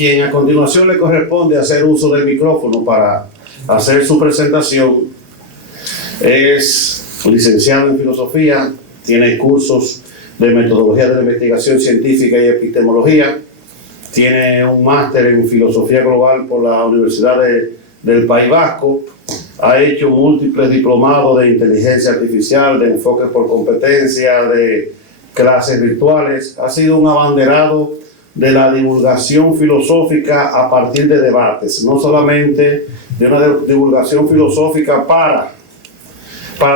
quien a continuación le corresponde hacer uso del micrófono para hacer su presentación es licenciado en filosofía, tiene cursos de metodología de la investigación científica y epistemología, tiene un máster en filosofía global por la Universidad del País Vasco, ha hecho múltiples diplomados de inteligencia artificial, de enfoques por competencia, de clases virtuales, ha sido un abanderado de la divulgación filosófica a partir de debates, no solamente de una divulgación filosófica para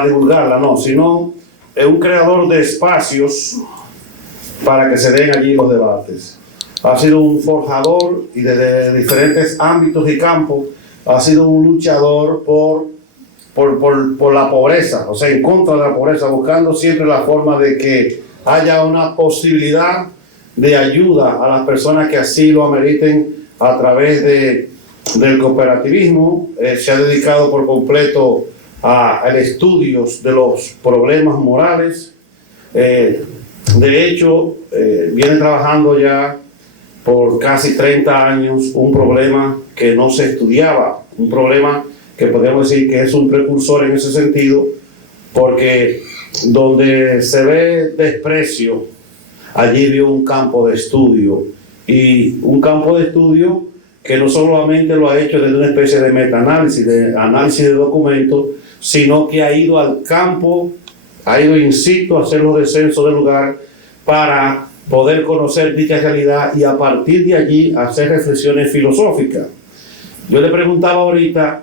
divulgarla, no, sino es un creador de espacios para que se den allí los debates. Ha sido un forjador y desde diferentes ámbitos y campos ha sido un luchador por la pobreza, o sea, en contra de la pobreza, buscando siempre la forma de que haya una posibilidad de ayuda a las personas que así lo ameriten a través del cooperativismo. Se ha dedicado por completo al estudio de los problemas morales. De hecho, viene trabajando ya por casi 30 años un problema que no se estudiaba, un problema que podemos decir que es un precursor en ese sentido, porque donde se ve desprecio, allí vio un campo de estudio, y un campo de estudio que no solamente lo ha hecho desde una especie de metaanálisis, de análisis de documentos, sino que ha ido al campo, ha ido in situ a hacer los descensos del lugar para poder conocer dicha realidad y a partir de allí hacer reflexiones filosóficas. Yo le preguntaba ahorita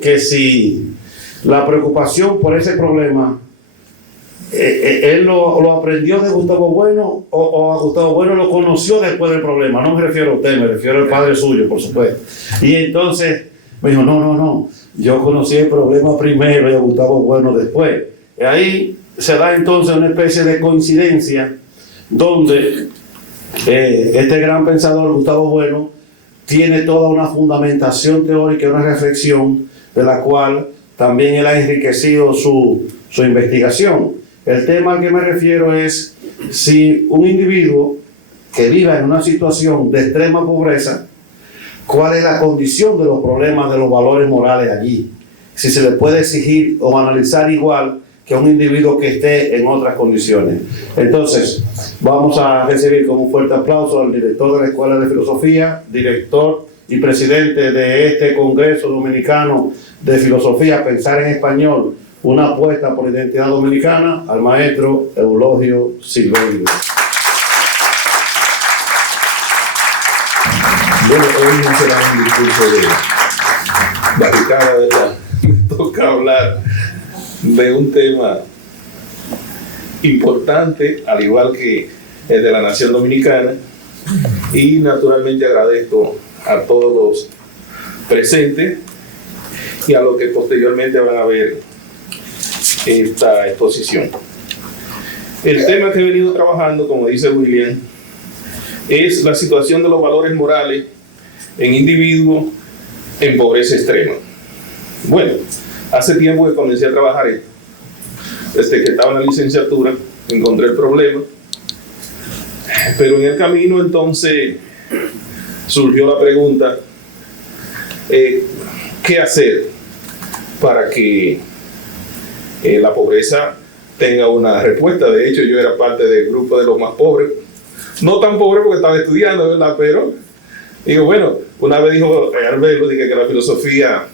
que si la preocupación por ese problema, él lo aprendió de Gustavo Bueno o a Gustavo Bueno lo conoció después del problema. No me refiero a usted, me refiero al padre suyo, por supuesto. Y entonces me dijo, no, yo conocí el problema primero y a Gustavo Bueno después. Y ahí se da entonces una especie de coincidencia donde este gran pensador Gustavo Bueno tiene toda una fundamentación teórica y una reflexión de la cual también él ha enriquecido su investigación. El tema al que me refiero es si un individuo que viva en una situación de extrema pobreza, ¿cuál es la condición de los problemas de los valores morales allí? Si se le puede exigir o analizar igual que a un individuo que esté en otras condiciones. Entonces, vamos a recibir con un fuerte aplauso al director de la Escuela de Filosofía, director y presidente de este Congreso Dominicano de Filosofía, Pensar en Español, una apuesta por la identidad dominicana, al maestro Eulogio Silverio. Bueno, hoy no será un discurso de barricada, ¿verdad? Me toca hablar de un tema importante, al igual que el de la nación dominicana, y naturalmente agradezco a todos los presentes y a los que posteriormente van a ver esta exposición. El tema que he venido trabajando, como dice William, es la situación de los valores morales en individuos en pobreza extrema. Bueno, hace tiempo que comencé a trabajar esto. Desde que estaba en la licenciatura encontré el problema, pero en el camino entonces surgió la pregunta, ¿qué hacer para que la pobreza tenga una respuesta? De hecho, yo era parte del grupo de los más pobres, no tan pobres porque estaba estudiando, ¿verdad? Pero digo, bueno, una vez dijo Arbelo que la filosofía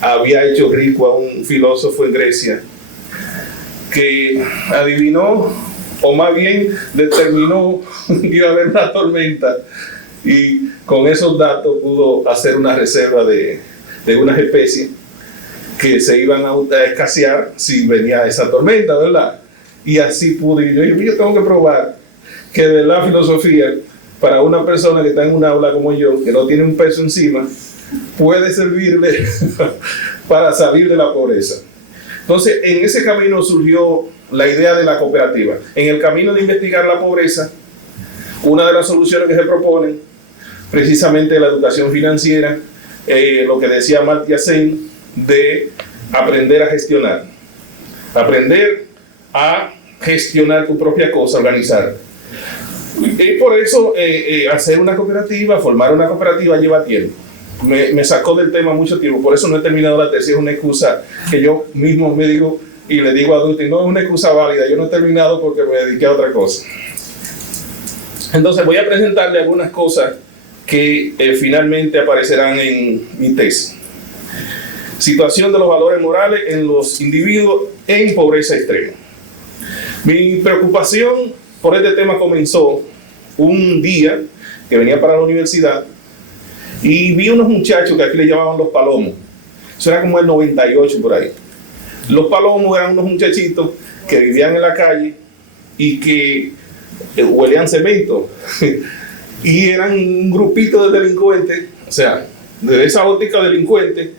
había hecho rico a un filósofo en Grecia que adivinó, o más bien determinó que iba a haber una tormenta, y con esos datos pudo hacer una reserva de unas especies que se iban a escasear si venía esa tormenta, ¿verdad? Y así pudo. Y yo tengo que probar que de la filosofía, para una persona que está en un aula como yo, que no tiene un peso encima, puede servirle para salir de la pobreza. Entonces, en ese camino surgió la idea de la cooperativa. En el camino de investigar la pobreza, una de las soluciones que se proponen, precisamente la educación financiera, lo que decía Amartya Sen, de aprender a gestionar. Aprender a gestionar tu propia cosa, organizar. Y por eso hacer una cooperativa, formar una cooperativa lleva tiempo. Me sacó del tema mucho tiempo, por eso no he terminado la tesis. Es una excusa que yo mismo me digo y le digo a Duty, no es una excusa válida, yo no he terminado porque me dediqué a otra cosa. Entonces voy a presentarle algunas cosas que finalmente aparecerán en mi tesis. Situación de los valores morales en los individuos en pobreza extrema. Mi preocupación por este tema comenzó un día que venía para la universidad y vi unos muchachos que aquí le llamaban los palomos. Eso era como el 98 por ahí. Los palomos eran unos muchachitos que vivían en la calle y que huelían cemento y eran un grupito de delincuentes, o sea, de esa óptica delincuente,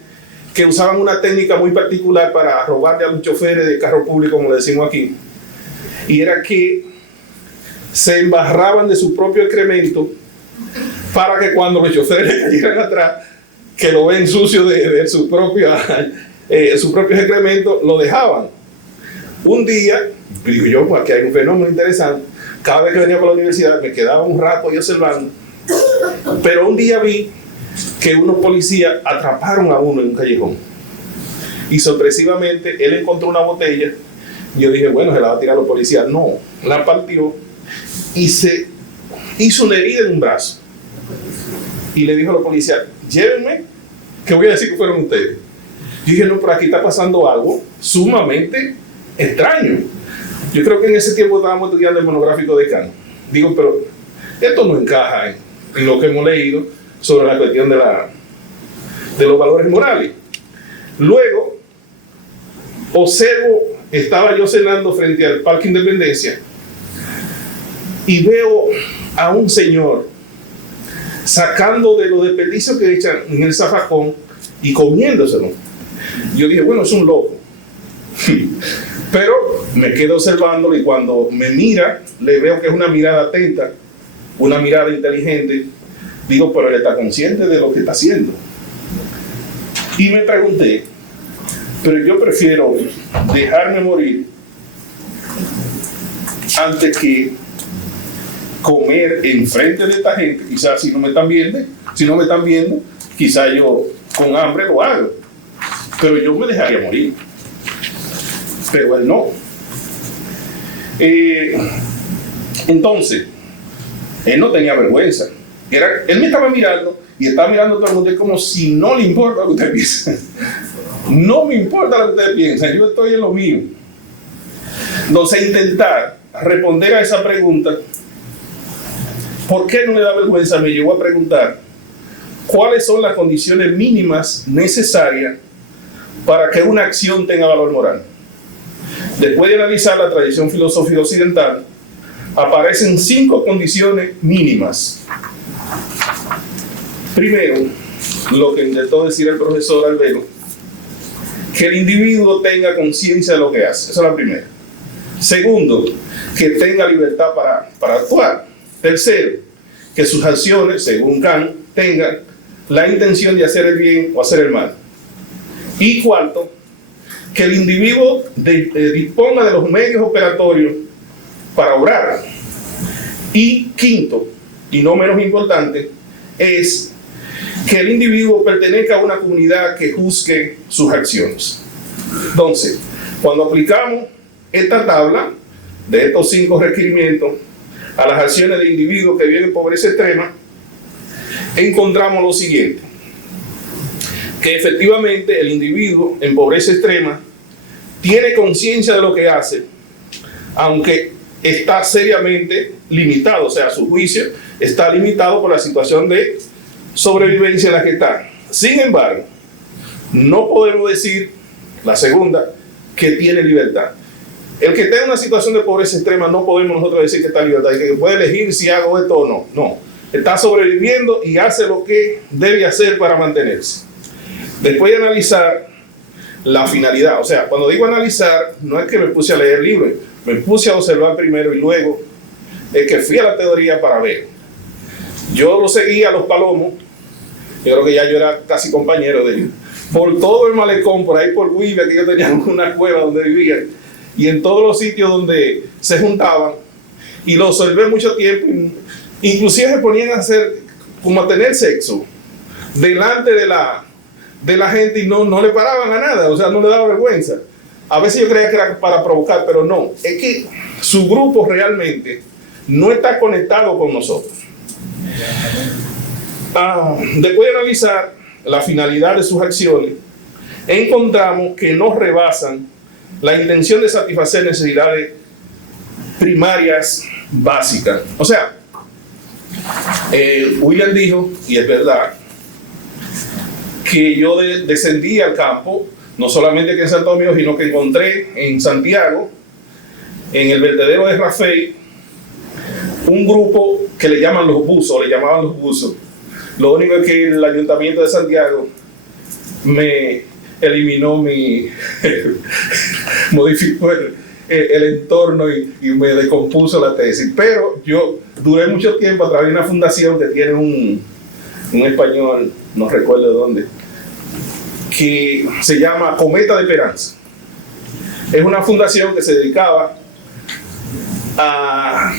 que usaban una técnica muy particular para robarle a los choferes de carro público, como le decimos aquí, y era que se embarraban de su propio excremento para que cuando los choferes le cayeran atrás, que lo ven sucio de sus propios excrementos, lo dejaban. Un día, digo yo, pues aquí hay un fenómeno interesante. Cada vez que venía por la universidad me quedaba un rato ahí observando, pero un día vi que unos policías atraparon a uno en un callejón y sorpresivamente él encontró una botella. Yo dije, bueno, se la va a tirar a los policías. No, la partió y se hizo una herida en un brazo y le dijo a los policías, llévenme, que voy a decir que fueron ustedes. Yo dije, no, pero aquí está pasando algo sumamente extraño. Yo creo que en ese tiempo estábamos estudiando el monográfico de Kant. Digo, pero esto no encaja en lo que hemos leído sobre la cuestión de los valores morales. Luego, observo, estaba yo cenando frente al Parque Independencia y veo a un señor sacando de los desperdicios que echan en el zafacón y comiéndoselo. Yo dije, bueno, es un loco. Pero me quedo observándolo y cuando me mira, le veo que es una mirada atenta, una mirada inteligente. Digo, pero él está consciente de lo que está haciendo. Y me pregunté, pero yo prefiero dejarme morir antes que comer enfrente de esta gente. Quizás si no me están viendo, quizás yo con hambre lo hago. Pero yo me dejaría morir. Pero él no. Entonces, él no tenía vergüenza. Él me estaba mirando y estaba mirando a todo el mundo como si no le importa lo que usted piensa. No me importa lo que ustedes piensan, yo estoy en lo mío. Entonces, intentar responder a esa pregunta, ¿por qué no le da vergüenza? Me llevó a preguntar cuáles son las condiciones mínimas necesarias para que una acción tenga valor moral. Después de analizar la tradición filosófica occidental, aparecen 5 condiciones mínimas. Primero, lo que intentó decir el profesor Albero, que el individuo tenga conciencia de lo que hace. Esa es la primera. Segundo, que tenga libertad para actuar. Tercero, que sus acciones, según Kant, tengan la intención de hacer el bien o hacer el mal. Y cuarto, que el individuo disponga de los medios operatorios para obrar. Y quinto, y no menos importante, es que el individuo pertenezca a una comunidad que juzgue sus acciones. Entonces, cuando aplicamos esta tabla de estos 5 requerimientos a las acciones de individuos que viven en pobreza extrema, encontramos lo siguiente: que efectivamente el individuo en pobreza extrema tiene conciencia de lo que hace, aunque está seriamente limitado, o sea, su juicio está limitado por la situación de sobrevivencia en la que está. Sin embargo, no podemos decir, la segunda, que tiene libertad. El que está en una situación de pobreza extrema no podemos nosotros decir que está en libertad y que puede elegir si hago esto o no. No, está sobreviviendo y hace lo que debe hacer para mantenerse. Después de analizar la finalidad, o sea, cuando digo analizar, no es que me puse a leer libros, me puse a observar primero y luego es que fui a la teoría para ver. Yo lo seguía a los palomos, yo creo que ya yo era casi compañero de ellos, por todo el malecón, por ahí por Guivia, que ellos tenían una cueva donde vivían, y en todos los sitios donde se juntaban, y lo observé mucho tiempo, inclusive se ponían a hacer, como a tener sexo, delante de la gente y no le paraban a nada, o sea, no le daba vergüenza. A veces yo creía que era para provocar, pero no, es que su grupo realmente no está conectado con nosotros. Después de analizar la finalidad de sus acciones, encontramos que no rebasan la intención de satisfacer necesidades primarias básicas. O sea, William dijo, y es verdad, que yo descendí al campo, no solamente aquí en Santo Domingo, sino que encontré en Santiago, en el vertedero de Rafael, un grupo que le llamaban los buzos. Lo único es que el Ayuntamiento de Santiago me eliminó modificó el entorno y me descompuso la tesis. Pero yo duré mucho tiempo a través de una fundación que tiene un español, no recuerdo de dónde, que se llama Cometa de Esperanza. Es una fundación que se dedicaba a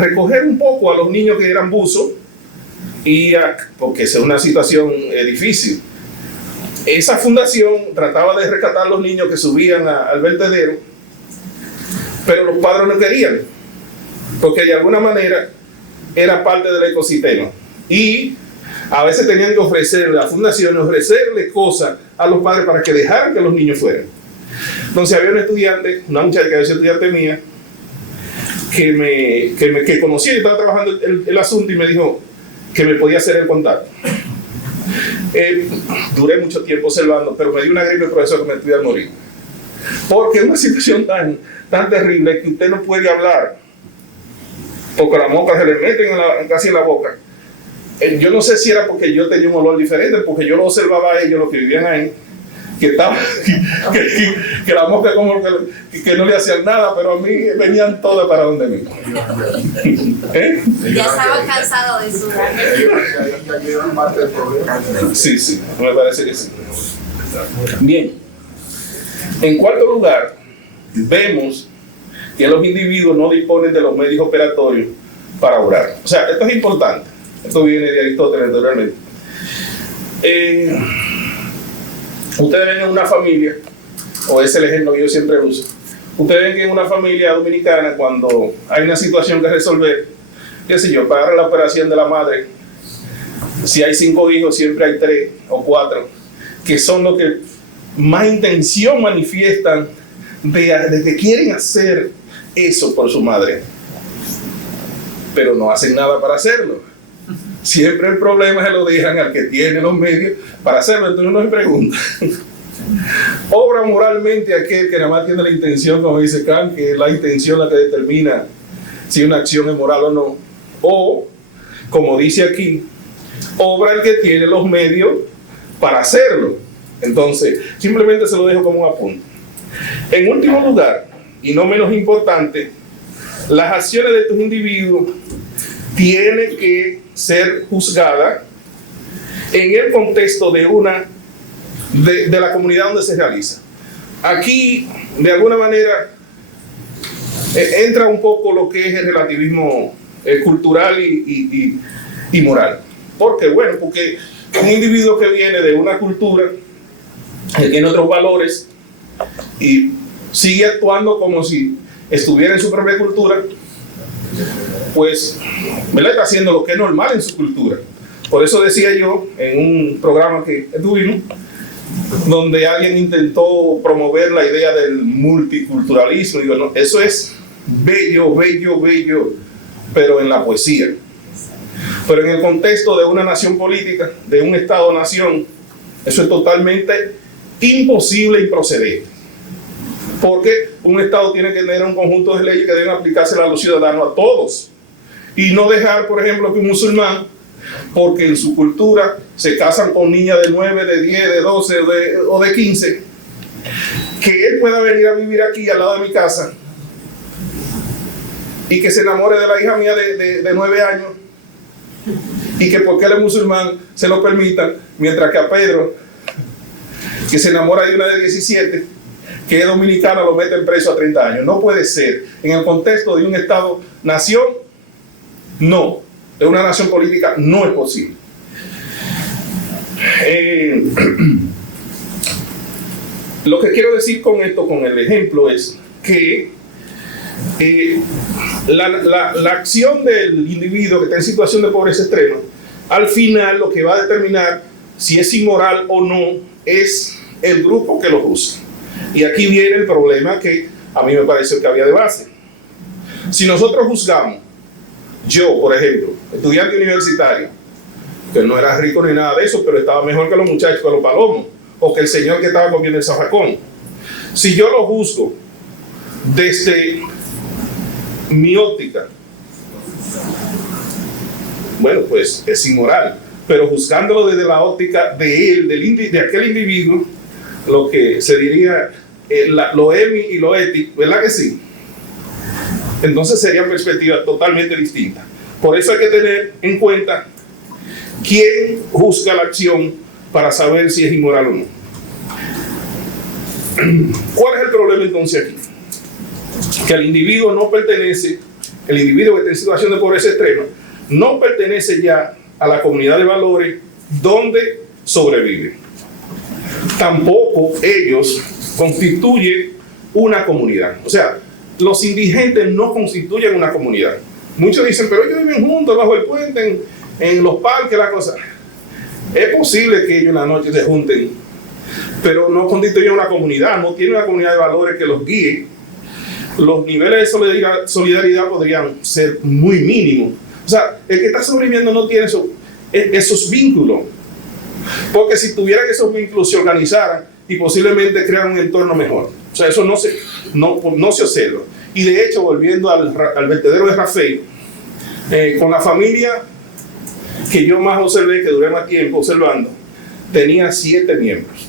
recoger un poco a los niños que eran buzos, porque es una situación difícil. Esa fundación trataba de rescatar a los niños que subían al vertedero, pero los padres no querían, porque de alguna manera era parte del ecosistema. Y a veces tenían que ofrecerle a la fundación, ofrecerle cosas a los padres para que dejaran que los niños fueran. Entonces había un estudiante, una muchacha que era estudiante mía, que conocía y estaba trabajando el asunto y me dijo que me podía hacer el contacto. Duré mucho tiempo observando, pero me dio una gripe, profesor, que me estudié a morir. Porque es una situación tan terrible que usted no puede hablar, porque las moscas se le meten casi en la boca. Yo no sé si era porque yo tenía un olor diferente, porque yo lo observaba a ellos, los que vivían ahí, que la mosca como que no le hacían nada, pero a mí venían todas para donde mí. Ya estaban cansados de sudar. Sí, me parece que sí. Bien. En cuarto lugar, vemos que los individuos no disponen de los medios operatorios para orar. O sea, esto es importante. Esto viene de Aristóteles, naturalmente. Ustedes ven en una familia, o es el ejemplo que yo siempre uso, ustedes ven que en una familia dominicana, cuando hay una situación que resolver, qué sé yo, para la operación de la madre, si hay 5 hijos, siempre hay 3 o 4, que son los que más intención manifiestan de que quieren hacer eso por su madre, pero no hacen nada para hacerlo. Siempre el problema se lo dejan al que tiene los medios para hacerlo. Entonces uno se pregunta, ¿obra moralmente aquel que nada más tiene la intención, como dice Kant, que es la intención la que determina si una acción es moral o no? O, como dice aquí, obra el que tiene los medios para hacerlo. Entonces, simplemente se lo dejo como un apunte. En último lugar, y no menos importante, las acciones de estos individuos tienen que ser juzgadas en el contexto de la comunidad donde se realiza. Aquí, de alguna manera, entra un poco lo que es el relativismo cultural y moral. ¿Por qué? Bueno, porque un individuo que viene de una cultura, que tiene otros valores y sigue actuando como si estuviera en su propia cultura, pues, ¿verdad?, está haciendo lo que es normal en su cultura. Por eso decía yo en un programa que tuvimos, donde alguien intentó promover la idea del multiculturalismo. Digo, no, eso es bello, pero en la poesía. Pero en el contexto de una nación política, de un Estado-nación, eso es totalmente imposible y improcedente. Porque un Estado tiene que tener un conjunto de leyes que deben aplicarse a los ciudadanos, a todos. Y no dejar, por ejemplo, que un musulmán, porque en su cultura se casan con niñas de 9, de 10, de 12 o de 15, que él pueda venir a vivir aquí al lado de mi casa y que se enamore de la hija mía de 9 años y que porque él es musulmán se lo permitan, mientras que a Pedro, que se enamora de una de 17, que es dominicana lo meten preso a 30 años. No puede ser. En el contexto de un Estado-nación, no. De una nación política, no es posible. Lo que quiero decir con esto, con el ejemplo, es que la acción del individuo que está en situación de pobreza extrema, al final lo que va a determinar si es inmoral o no es el grupo que lo usa. Y aquí viene el problema que a mí me parece que había de base. Si nosotros juzgamos, yo, por ejemplo, estudiante universitario, que no era rico ni nada de eso, pero estaba mejor que los muchachos, que los palomos, o que el señor que estaba comiendo el zafacón. Si yo lo juzgo desde mi óptica, bueno, pues es inmoral. Pero juzgándolo desde la óptica de él, de aquel individuo, lo que se diría lo emi y lo ético, ¿verdad que sí? Entonces serían perspectivas totalmente distintas. Por eso hay que tener en cuenta quién juzga la acción para saber si es inmoral o no. ¿Cuál es el problema entonces aquí? Que el individuo no pertenece, el individuo que está en situación de pobreza extrema, no pertenece ya a la comunidad de valores donde sobrevive. Tampoco ellos constituyen una comunidad. O sea, los indigentes no constituyen una comunidad. Muchos dicen, pero ellos viven juntos bajo el puente, en los parques, la cosa. Es posible que ellos en la noche se junten, pero no constituyen una comunidad, no tienen una comunidad de valores que los guíe. Los niveles de solidaridad podrían ser muy mínimos. O sea, el que está sobreviviendo no tiene esos vínculos. Porque si tuviera que esos vínculos se organizaran y posiblemente crearan un entorno mejor. O sea, eso no se observa. Y de hecho, volviendo al vertedero de Rafael, con la familia que yo más observé, que duré más tiempo observando, tenía 7 miembros.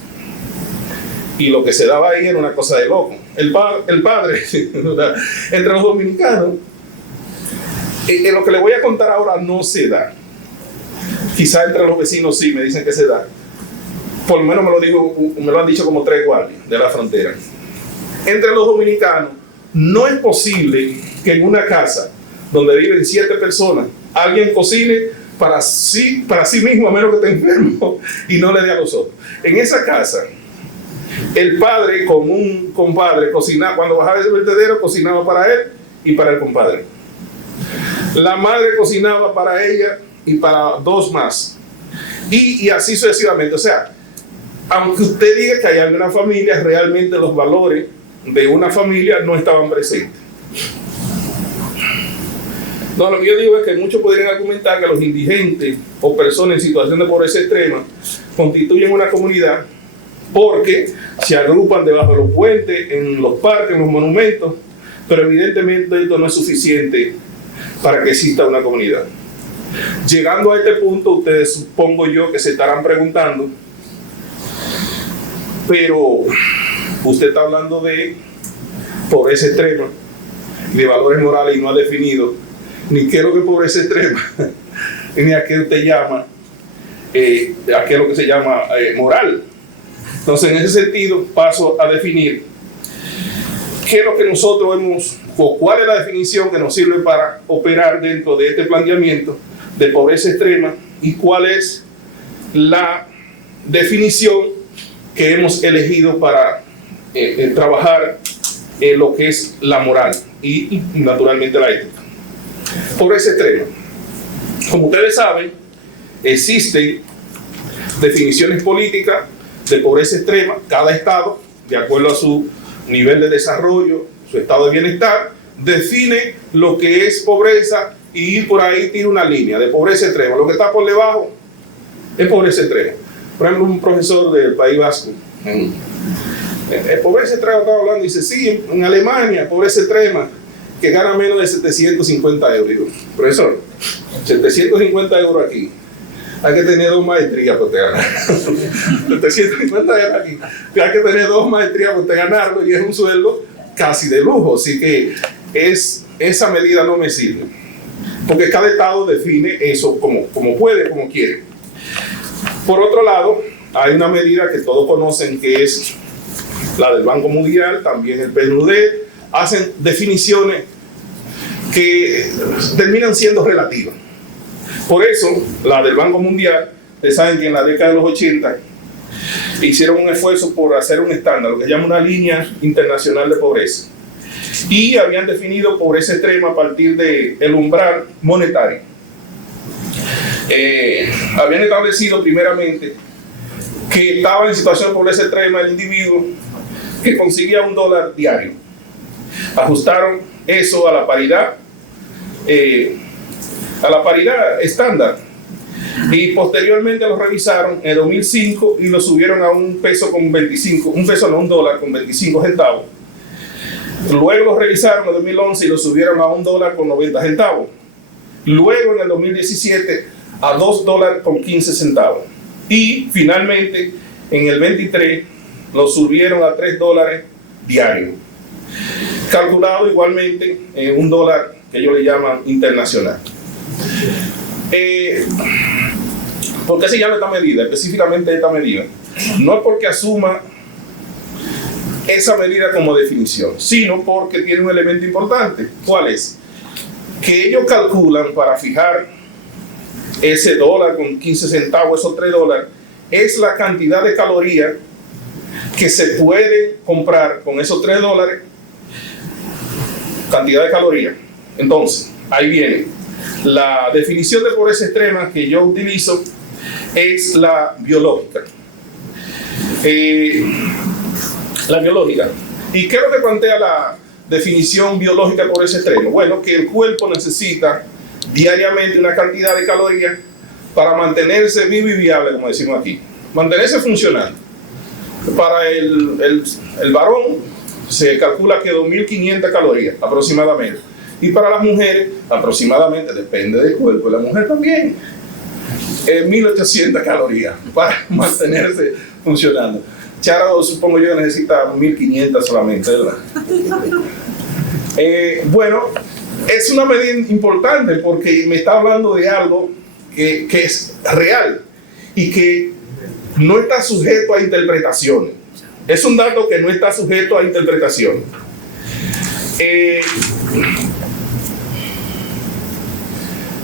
Y lo que se daba ahí era una cosa de loco. El padre, entre los dominicanos, lo que le voy a contar ahora no se da. Quizá entre los vecinos sí, me dicen que se da. Por lo menos me lo han dicho como 3 guardias de la frontera. Entre los dominicanos, no es posible que en una casa donde viven 7 personas, alguien cocine para sí mismo, a menos que esté enfermo, y no le dé a los otros. En esa casa, el padre con un compadre cocinaba, cuando bajaba ese vertedero, cocinaba para él y para el compadre. La madre cocinaba para ella y para 2 más. Y así sucesivamente. O sea, aunque usted diga que hay alguna familia, realmente los valores de una familia no estaban presentes. No, lo que yo digo es que muchos podrían argumentar que los indigentes o personas en situación de pobreza extrema constituyen una comunidad porque se agrupan debajo de los puentes, en los parques, en los monumentos, pero evidentemente esto no es suficiente para que exista una comunidad. Llegando a este punto, ustedes supongo yo que se estarán preguntando, pero usted está hablando de pobreza extrema, de valores morales y no ha definido ni qué es lo que es pobreza extrema, ni a qué usted llama, a qué es lo que se llama moral. Entonces, en ese sentido, paso a definir qué es lo que nosotros hemos, o cuál es la definición que nos sirve para operar dentro de este planteamiento de pobreza extrema y cuál es la definición que hemos elegido para trabajar en lo que es la moral y naturalmente la ética. Pobreza extrema. Como ustedes saben, existen definiciones políticas de pobreza extrema. Cada estado, de acuerdo a su nivel de desarrollo, su estado de bienestar, define lo que es pobreza y por ahí tiene una línea de pobreza extrema. Lo que está por debajo es pobreza extrema. Por ejemplo, un profesor del País Vasco, pobreza extrema estaba hablando, dice, sí, en Alemania, pobreza extrema, que gana menos de 750 euros. Digo, profesor, 750 euros aquí. Hay que tener 2 maestrías para usted ganar. 750 euros aquí. Hay que tener 2 maestrías para usted ganarlo y es un sueldo casi de lujo. Así que esa medida no me sirve. Porque cada estado define eso como puede, como quiere. Por otro lado, hay una medida que todos conocen que es la del Banco Mundial, también el PNUD, hacen definiciones que terminan siendo relativas. Por eso, la del Banco Mundial, ustedes saben que en la década de los 80 hicieron un esfuerzo por hacer un estándar, lo que se llama una línea internacional de pobreza. Y habían definido pobreza extrema a partir del umbral monetario. Habían establecido primeramente que estaba en situación de pobreza extrema el individuo que conseguía $1 diario. Ajustaron eso a la paridad estándar, y posteriormente lo revisaron en 2005 y lo subieron a $1 con 25, $1 con 25 centavos. Luego lo revisaron en 2011 y lo subieron a $1 con 90 centavos. Luego en el 2017 a $2 con 15 centavos. Y finalmente en el 23 lo subieron a $3 diarios. Calculado igualmente en $1 que ellos le llaman internacional. ¿Por qué se llama esta medida? Específicamente esta medida. No es porque asuma esa medida como definición, sino porque tiene un elemento importante. ¿Cuál es? Que ellos calculan para fijar ese $1 con 15 centavos, esos $3, es la cantidad de calorías que se puede comprar con esos $3, cantidad de calorías. Entonces, ahí viene. La definición de pobreza extrema que yo utilizo es la biológica. La biológica. ¿Y qué es lo que plantea la definición biológica de pobreza extrema? Bueno, que el cuerpo necesita diariamente una cantidad de calorías para mantenerse vivo y viable, como decimos aquí. Mantenerse funcional. Para el varón se calcula que 2.500 calorías aproximadamente. Y para las mujeres, aproximadamente, depende del cuerpo de la mujer también, 1.800 calorías para mantenerse funcionando. Charo, supongo yo, necesita 1.500 solamente, ¿verdad? Bueno, es una medida importante porque me está hablando de algo que es real y que no está sujeto a interpretaciones. Es un dato que no está sujeto a interpretaciones.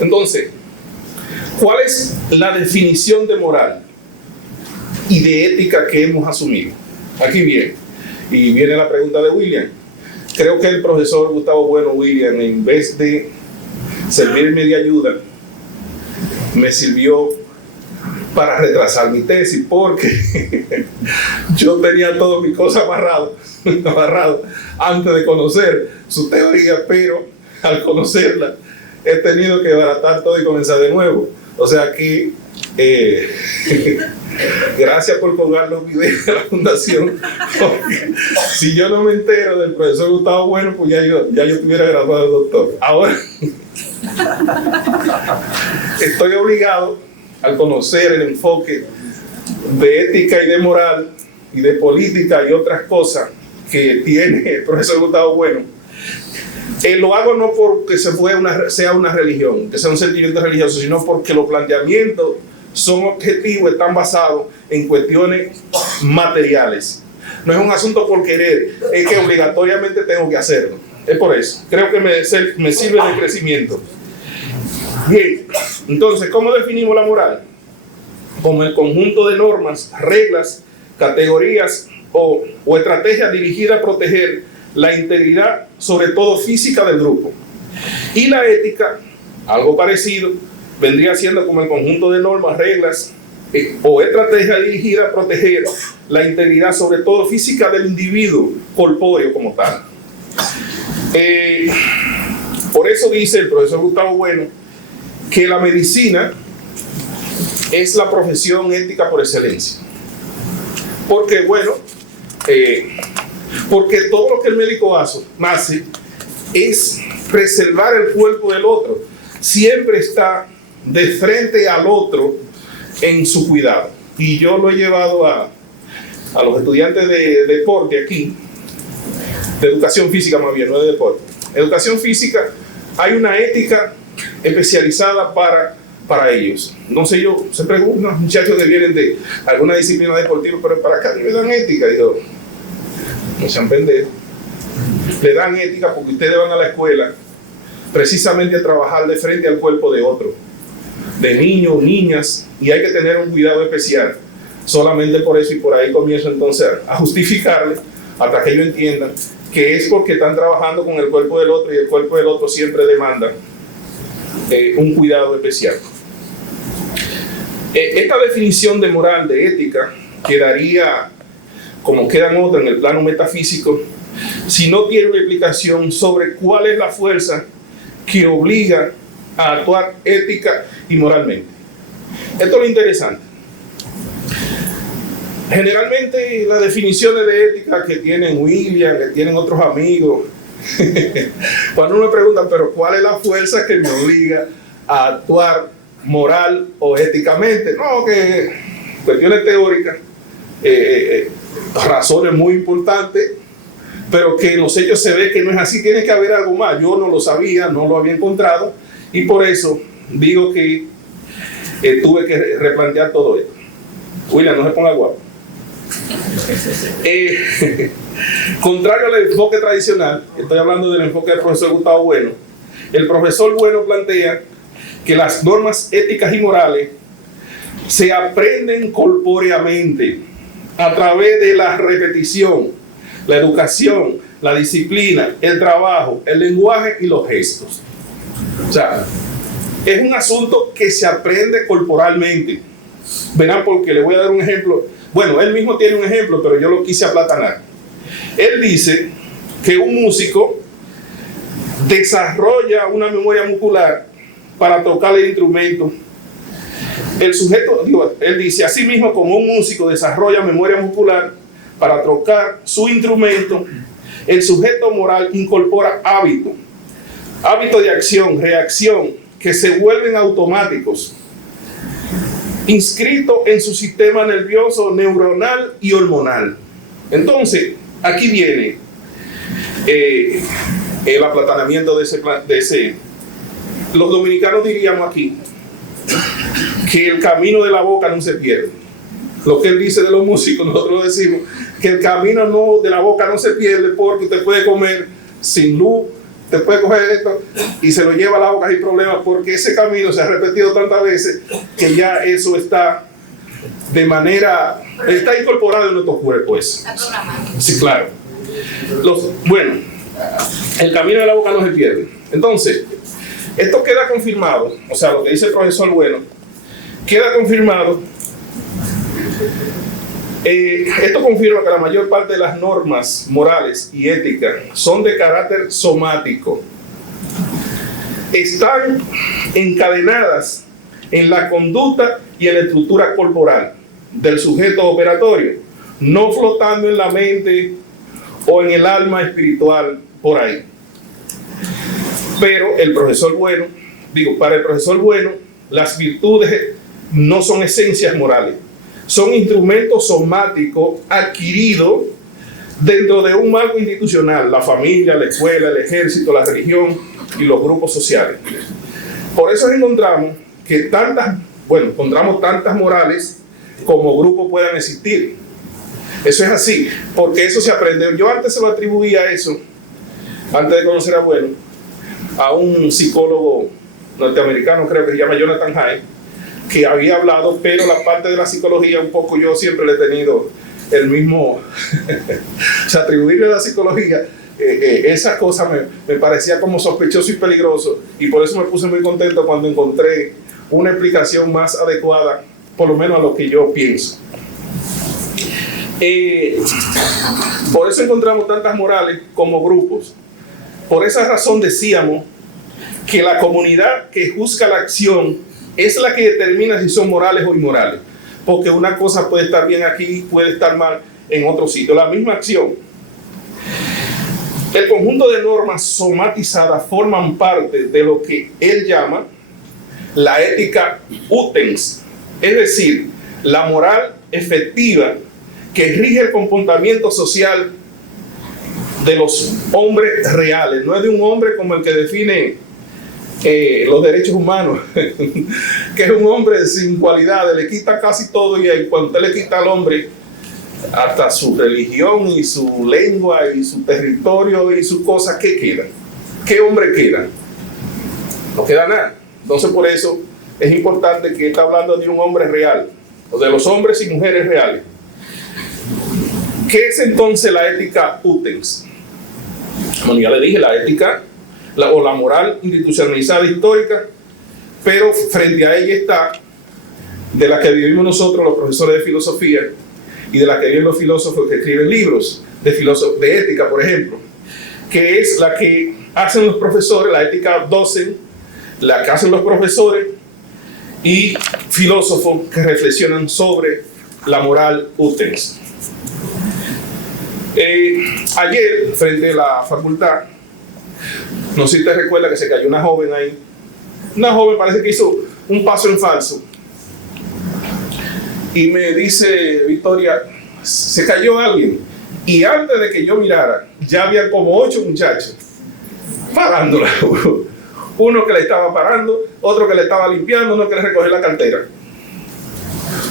Entonces, ¿cuál es la definición de moral y de ética que hemos asumido? Aquí viene, y viene la pregunta de William. Creo que el profesor Gustavo Bueno William, en vez de servirme de ayuda, me sirvió para retrasar mi tesis, porque yo tenía todas mis cosas amarrado antes de conocer su teoría, pero al conocerla he tenido que baratar todo y comenzar de nuevo. O sea, aquí gracias por colgar los videos de la fundación, porque si yo no me entero del profesor Gustavo Bueno, pues ya yo estuviera graduado de doctor. Ahora estoy obligado al conocer el enfoque de ética y de moral y de política y otras cosas que tiene el profesor Gustavo Bueno. Lo hago no porque sea una religión, que sea un sentimiento religioso, sino porque los planteamientos son objetivos, están basados en cuestiones materiales. No es un asunto por querer, es que obligatoriamente tengo que hacerlo. Es por eso. Creo que me sirve de crecimiento. Bien, entonces, ¿cómo definimos la moral? Como el conjunto de normas, reglas, categorías o estrategias dirigidas a proteger la integridad, sobre todo física, del grupo. Y la ética, algo parecido, vendría siendo como el conjunto de normas, reglas o estrategias dirigidas a proteger la integridad, sobre todo física, del individuo corpóreo como tal. Por eso dice el profesor Gustavo Bueno que la medicina es la profesión ética por excelencia. Porque, bueno, porque todo lo que el médico hace es preservar el cuerpo del otro. Siempre está de frente al otro en su cuidado. Y yo lo he llevado a los estudiantes de deporte aquí, de educación física más bien, no de deporte. Educación física, hay una ética especializada para ellos. No sé, yo se preguntan, muchachos que vienen de alguna disciplina deportiva, pero para acá me dan ética. Digo, no sean pendejos, le dan ética porque ustedes van a la escuela precisamente a trabajar de frente al cuerpo de otro, de niños, niñas, y hay que tener un cuidado especial. Solamente por eso, y por ahí comienzo entonces a justificarle hasta que ellos entiendan que es porque están trabajando con el cuerpo del otro y el cuerpo del otro siempre demanda un cuidado especial. Esta definición de moral, de ética, quedaría, como quedan otras en el plano metafísico, si no tiene una explicación sobre cuál es la fuerza que obliga a actuar ética y moralmente. Esto es lo interesante. Generalmente las definiciones de ética que tienen William, que tienen otros amigos, cuando uno me pregunta, pero ¿cuál es la fuerza que me obliga a actuar moral o éticamente? No, que cuestiones teóricas, razones muy importantes, pero que en los hechos se ve que no es así, tiene que haber algo más. Yo no lo sabía, no lo había encontrado, y por eso digo que tuve que replantear todo esto. William, no se ponga guapo. Contrario al enfoque tradicional, estoy hablando del enfoque del profesor Gustavo Bueno, el profesor Bueno plantea que las normas éticas y morales se aprenden corpóreamente a través de la repetición, la educación, la disciplina, el trabajo, el lenguaje y los gestos. O sea, es un asunto que se aprende corporalmente. Verán, porque le voy a dar un ejemplo. Bueno, él mismo tiene un ejemplo, pero yo lo quise aplatanar. Él dice que un músico desarrolla una memoria muscular para tocar el instrumento. El sujeto, él dice, así mismo como un músico desarrolla memoria muscular para tocar su instrumento, el sujeto moral incorpora hábitos de acción, reacción, que se vuelven automáticos, inscrito en su sistema nervioso, neuronal y hormonal. Entonces, aquí viene el aplatanamiento de ese. Los dominicanos diríamos aquí que el camino de la boca no se pierde. Lo que él dice de los músicos, nosotros decimos que el camino de la boca no se pierde, porque usted puede comer sin luz, te puede coger esto y se lo lleva a la boca sin problema, porque ese camino se ha repetido tantas veces que ya eso está de manera, está incorporado en nuestro cuerpo. Está programado. Sí, claro. Bueno, el camino de la boca no se pierde. Entonces, esto queda confirmado, o sea, lo que dice el profesor Bueno, queda confirmado. Esto confirma que la mayor parte de las normas morales y éticas son de carácter somático. Están encadenadas en la conducta y en la estructura corporal del sujeto operatorio, no flotando en la mente o en el alma espiritual por ahí. Pero el profesor Bueno, para el profesor Bueno, las virtudes no son esencias morales, son instrumentos somáticos adquiridos dentro de un marco institucional, la familia, la escuela, el ejército, la religión y los grupos sociales. Por eso encontramos que encontramos tantas morales como grupos puedan existir. Eso es así, porque eso se aprende. Yo antes se lo atribuía eso, antes de conocer a Bueno, a un psicólogo norteamericano, creo que se llama Jonathan Haidt, que había hablado, pero la parte de la psicología un poco yo siempre le he tenido el mismo, o sea, atribuirle a la psicología esas cosas me parecía como sospechoso y peligroso, y por eso me puse muy contento cuando encontré una explicación más adecuada, por lo menos a lo que yo pienso. Por eso encontramos tantas morales como grupos. Por esa razón decíamos que la comunidad que juzga la acción es la que determina si son morales o inmorales, porque una cosa puede estar bien aquí, puede estar mal en otro sitio, la misma acción. El conjunto de normas somatizadas forman parte de lo que él llama la ética utens, es decir, la moral efectiva que rige el comportamiento social de los hombres reales. No es de un hombre como el que define los derechos humanos, que es un hombre sin cualidades, le quita casi todo, y cuando usted le quita al hombre hasta su religión y su lengua y su territorio y sus cosas, ¿qué queda? ¿Qué hombre queda? No queda nada. Entonces por eso es importante que está hablando de un hombre real, o de los hombres y mujeres reales. ¿Qué es entonces la ética utens? Bueno, ya le dije, la ética o la moral institucionalizada histórica, pero frente a ella está de la que vivimos nosotros los profesores de filosofía y de la que viven los filósofos que escriben libros de ética, por ejemplo, que es la que hacen los profesores, la ética docen, la que hacen los profesores y filósofos que reflexionan sobre la moral utens. Ayer, frente a la facultad, no sé si te recuerda que se cayó una joven ahí. Una joven parece que hizo un paso en falso. Y me dice Victoria, se cayó alguien. Y antes de que yo mirara, ya había como 8 muchachos parándola. Uno que le estaba parando, otro que le estaba limpiando, uno que le recogió la cartera.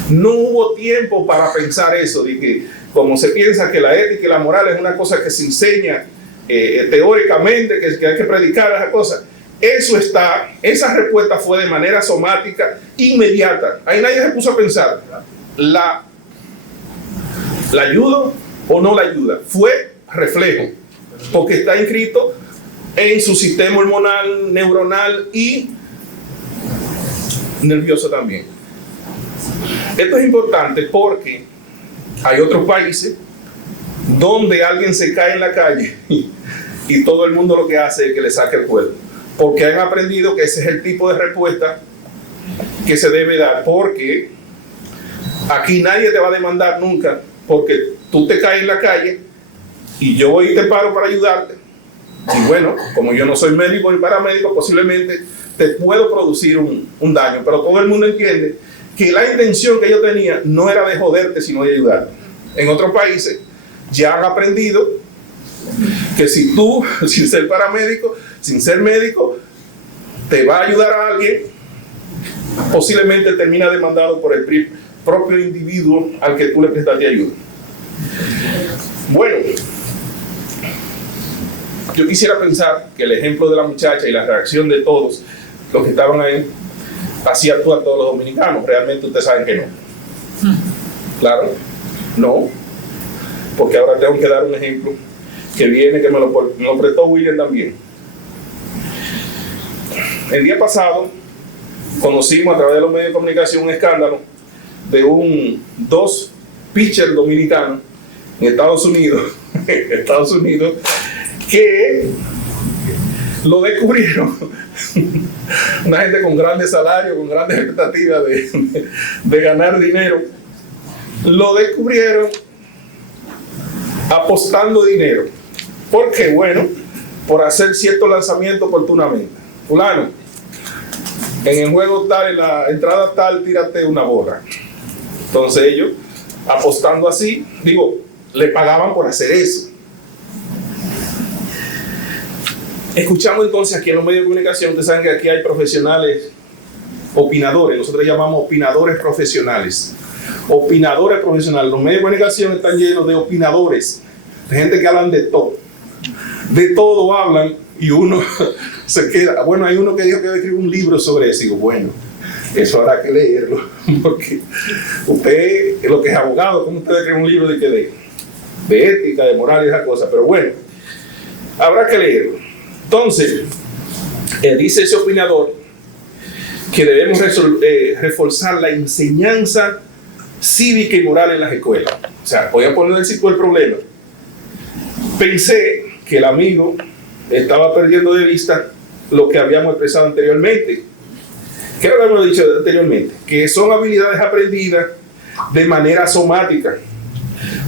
No hubo tiempo para pensar eso, de que como se piensa que la ética y la moral es una cosa que se enseña teóricamente, que hay que predicar esa cosa. Esa respuesta fue de manera somática, inmediata. Ahí nadie se puso a pensar, ¿la ayudo o no la ayuda? Fue reflejo, porque está inscrito en su sistema hormonal, neuronal y nervioso también. Esto es importante porque hay otros países donde alguien se cae en la calle y todo el mundo lo que hace es que le saque el cuerpo, porque han aprendido que ese es el tipo de respuesta que se debe dar, porque aquí nadie te va a demandar nunca porque tú te caes en la calle y yo voy y te paro para ayudarte. Y bueno, como yo no soy médico ni paramédico, posiblemente te puedo producir un daño, pero todo el mundo entiende que la intención que yo tenía no era de joderte, sino de ayudarte. En otros países ya han aprendido que si tú, sin ser paramédico, sin ser médico, te va a ayudar a alguien, posiblemente termina demandado por el propio individuo al que tú le prestaste ayuda. Bueno, yo quisiera pensar que el ejemplo de la muchacha y la reacción de todos los que estaban ahí así actúan todos los dominicanos. Realmente ustedes saben que no. Claro, no, porque ahora tengo que dar un ejemplo que viene, que me lo prestó William también. El día pasado conocimos a través de los medios de comunicación un escándalo de dos pitchers dominicanos en Estados Unidos, que lo descubrieron. Una gente con grandes salarios, con grandes expectativas de ganar dinero, lo descubrieron apostando dinero. ¿Por qué? Bueno, por hacer cierto lanzamiento oportunamente. Fulano, en el juego tal, en la entrada tal, tírate una bola. Entonces ellos, apostando así, le pagaban por hacer eso. Escuchamos entonces aquí en los medios de comunicación, ustedes saben que aquí hay profesionales opinadores, nosotros llamamos opinadores profesionales. Opinadores profesionales, los medios de comunicación están llenos de opinadores, de gente que hablan de todo hablan, y uno se queda. Bueno, hay uno que dijo que iba a escribir un libro sobre eso, y digo, bueno, eso habrá que leerlo, porque usted, lo que es abogado, ¿cómo usted escribe un libro de ética, de moral y esas cosas? Pero bueno, habrá que leerlo. Entonces, dice ese opinador que debemos reforzar la enseñanza cívica y moral en las escuelas. O sea, voy a poner el problema. Pensé que el amigo estaba perdiendo de vista lo que habíamos expresado anteriormente. ¿Qué es lo que hemos dicho anteriormente? Que son habilidades aprendidas de manera somática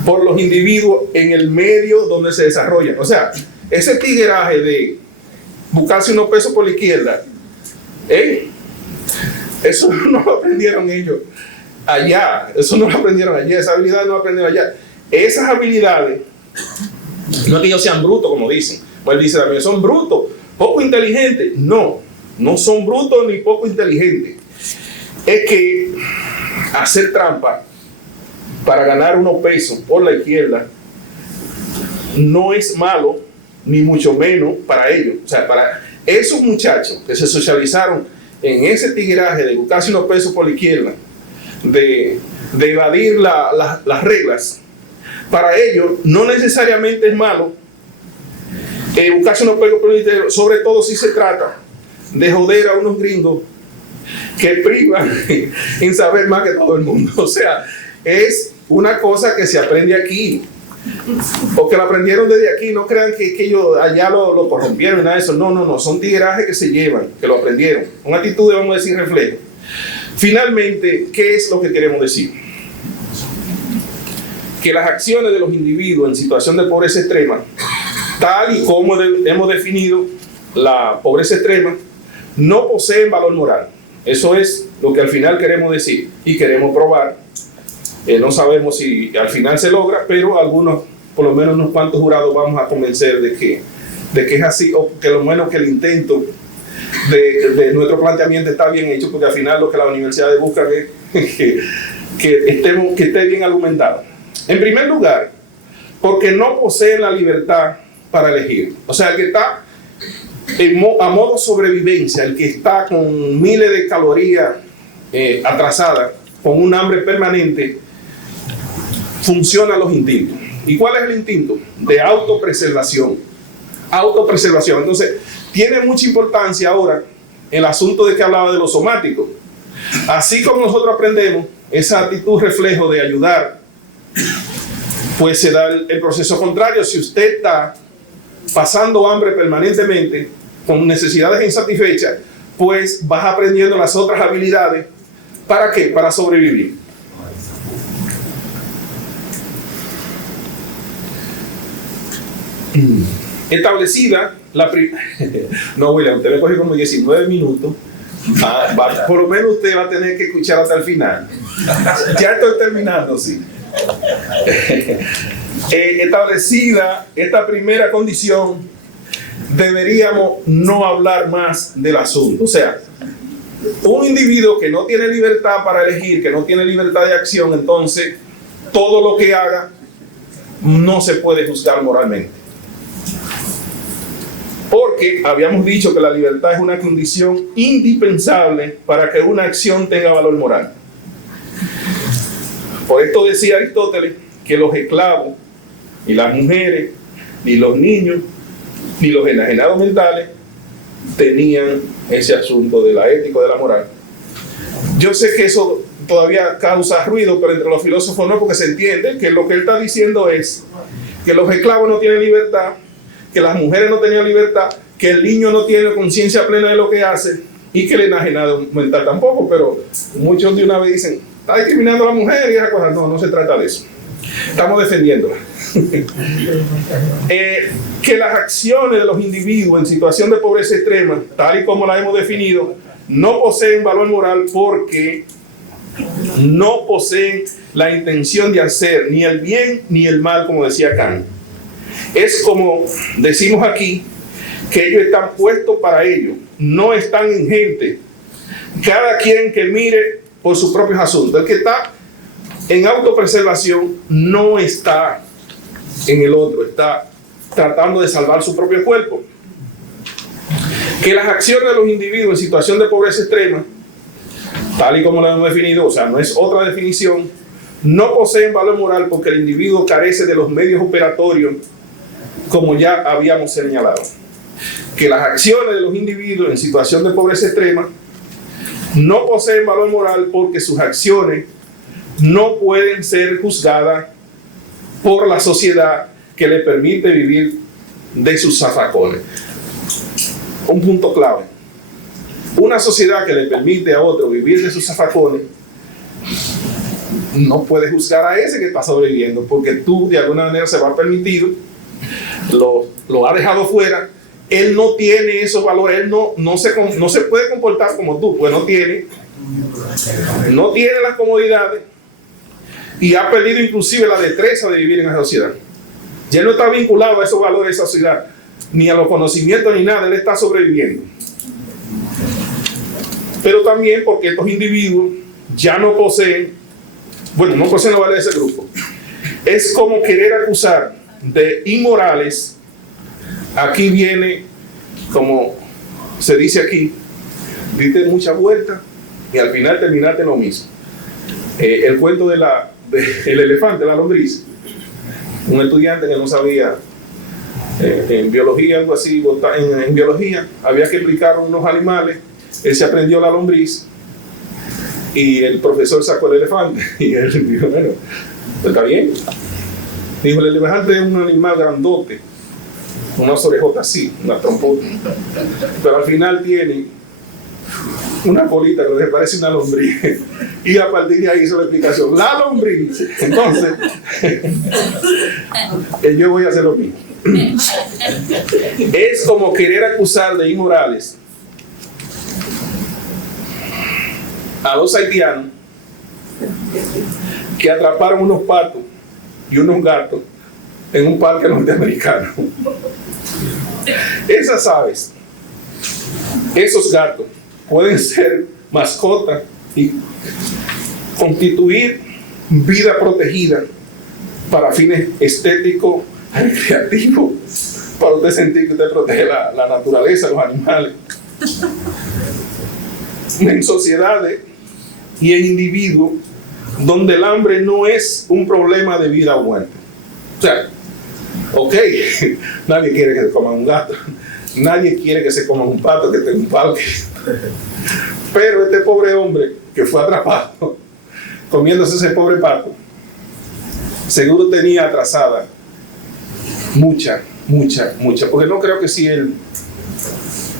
por los individuos en el medio donde se desarrollan. O sea, ese tigueraje de buscarse unos pesos por la izquierda, eso no lo aprendieron ellos allá, eso no lo aprendieron allá, esa habilidad no lo aprendieron allá. Esas habilidades, no es que ellos sean brutos, como dicen, pues él dice también, son brutos, poco inteligentes. No son brutos ni poco inteligentes. Es que hacer trampa para ganar unos pesos por la izquierda no es malo, ni mucho menos para ellos. O sea, para esos muchachos que se socializaron en ese tigueraje de buscarse unos pesos por la izquierda, de evadir las reglas, para ellos no necesariamente es malo buscarse unos pesos por la izquierda, sobre todo si se trata de joder a unos gringos que privan en saber más que todo el mundo. O sea, es una cosa que se aprende aquí, porque lo aprendieron desde aquí. No crean que ellos allá lo corrompieron y nada de eso. No, son tiguerajes que se llevan, que lo aprendieron, una actitud, vamos a decir, reflejo. Finalmente, ¿qué es lo que queremos decir? Que las acciones de los individuos en situación de pobreza extrema, tal y como hemos definido la pobreza extrema, no poseen valor moral. Eso es lo que al final queremos decir y queremos probar. No sabemos si al final se logra, pero algunos, por lo menos unos cuantos jurados, vamos a convencer de que es así, o que lo menos que el intento de nuestro planteamiento está bien hecho, porque al final lo que las universidades buscan es que esté bien argumentado. En primer lugar, porque no poseen la libertad para elegir. O sea, el que está a modo sobrevivencia, el que está con miles de calorías atrasadas, con un hambre permanente, funcionan los instintos. ¿Y cuál es el instinto? De autopreservación. Autopreservación. Entonces, tiene mucha importancia ahora el asunto de que hablaba de lo somático. Así como nosotros aprendemos esa actitud reflejo de ayudar, pues se da el proceso contrario. Si usted está pasando hambre permanentemente, con necesidades insatisfechas, pues vas aprendiendo las otras habilidades. ¿Para qué? Para sobrevivir. Establecida la no, William, usted me coge como 19 minutos. Por lo menos usted va a tener que escuchar hasta el final. Ya estoy terminando, sí. Establecida esta primera condición, deberíamos no hablar más del asunto. O sea, un individuo que no tiene libertad para elegir, que no tiene libertad de acción, entonces todo lo que haga no se puede juzgar moralmente. Porque habíamos dicho que la libertad es una condición indispensable para que una acción tenga valor moral. Por esto decía Aristóteles que los esclavos, ni las mujeres, ni los niños, ni los enajenados mentales tenían ese asunto de la ética o de la moral. Yo sé que eso todavía causa ruido, pero entre los filósofos no, porque se entiende que lo que él está diciendo es que los esclavos no tienen libertad, que las mujeres no tenían libertad, que el niño no tiene conciencia plena de lo que hace y que el enajenado mental tampoco. Pero muchos de una vez dicen, está discriminando a la mujer y esa cosa. No se trata de eso. Estamos defendiéndola. Que las acciones de los individuos en situación de pobreza extrema, tal y como la hemos definido, no poseen valor moral porque no poseen la intención de hacer ni el bien ni el mal, como decía Kant. Es como decimos aquí, que ellos están puestos para ello, no están en gente. Cada quien que mire por sus propios asuntos. El que está en autopreservación no está en el otro, está tratando de salvar su propio cuerpo. Que las acciones de los individuos en situación de pobreza extrema, tal y como lo hemos definido, o sea, no es otra definición, no poseen valor moral porque el individuo carece de los medios operatorios, como ya habíamos señalado. Que las acciones de los individuos en situación de pobreza extrema no poseen valor moral porque sus acciones no pueden ser juzgadas por la sociedad que le permite vivir de sus zafacones. Un punto clave. Una sociedad que le permite a otro vivir de sus zafacones no puede juzgar a ese que está sobreviviendo, porque tú de alguna manera se va a permitir, lo ha dejado fuera. Él no tiene esos valores, él no se puede comportar como tú, pues no tiene las comodidades y ha perdido inclusive la destreza de vivir en la sociedad. Ya no está vinculado a esos valores de esa sociedad, ni a los conocimientos ni nada, él está sobreviviendo. Pero también porque estos individuos ya no poseen bueno, no poseen los valores de ese grupo, es como querer acusar de inmorales. Aquí viene, como se dice aquí, diste mucha vuelta y al final terminaste lo mismo. El cuento del elefante, la lombriz. Un estudiante que no sabía en biología, algo así, en biología, había que explicar unos animales, él se aprendió la lombriz y el profesor sacó el elefante y él dijo, bueno, pues está bien. Dijo, el elefante es un animal grandote, unas orejotas así, una trompota, pero al final tiene una colita que le parece una lombriz. Y a partir de ahí hizo la explicación, la lombriz. Entonces, yo voy a hacer lo mismo. Es como querer acusar de inmorales a dos haitianos que atraparon unos patos y unos gatos en un parque norteamericano. Esas aves, esos gatos, pueden ser mascotas y constituir vida protegida para fines estéticos, recreativos, para usted sentir que usted protege la naturaleza, los animales. En sociedades y en individuos donde el hambre no es un problema de vida o muerte. O sea, ok, nadie quiere que se coma un gato, nadie quiere que se coma un pato que esté en un parque. Pero este pobre hombre que fue atrapado comiéndose ese pobre pato, seguro tenía atrasada mucha, porque no creo que si él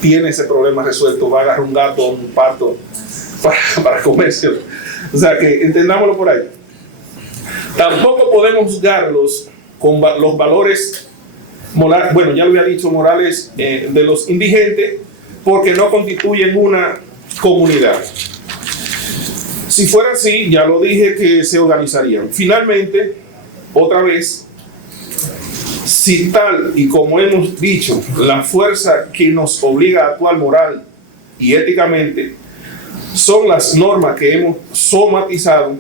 tiene ese problema resuelto va a agarrar un gato o un pato para comerse. O sea que entendámoslo por ahí. Tampoco podemos juzgarlos con los valores morales, bueno, ya lo había dicho, morales de los indigentes, porque no constituyen una comunidad. Si fuera así, ya lo dije que se organizarían. Finalmente, otra vez, si tal y como hemos dicho, la fuerza que nos obliga a actuar moral y éticamente son las normas que hemos somatizado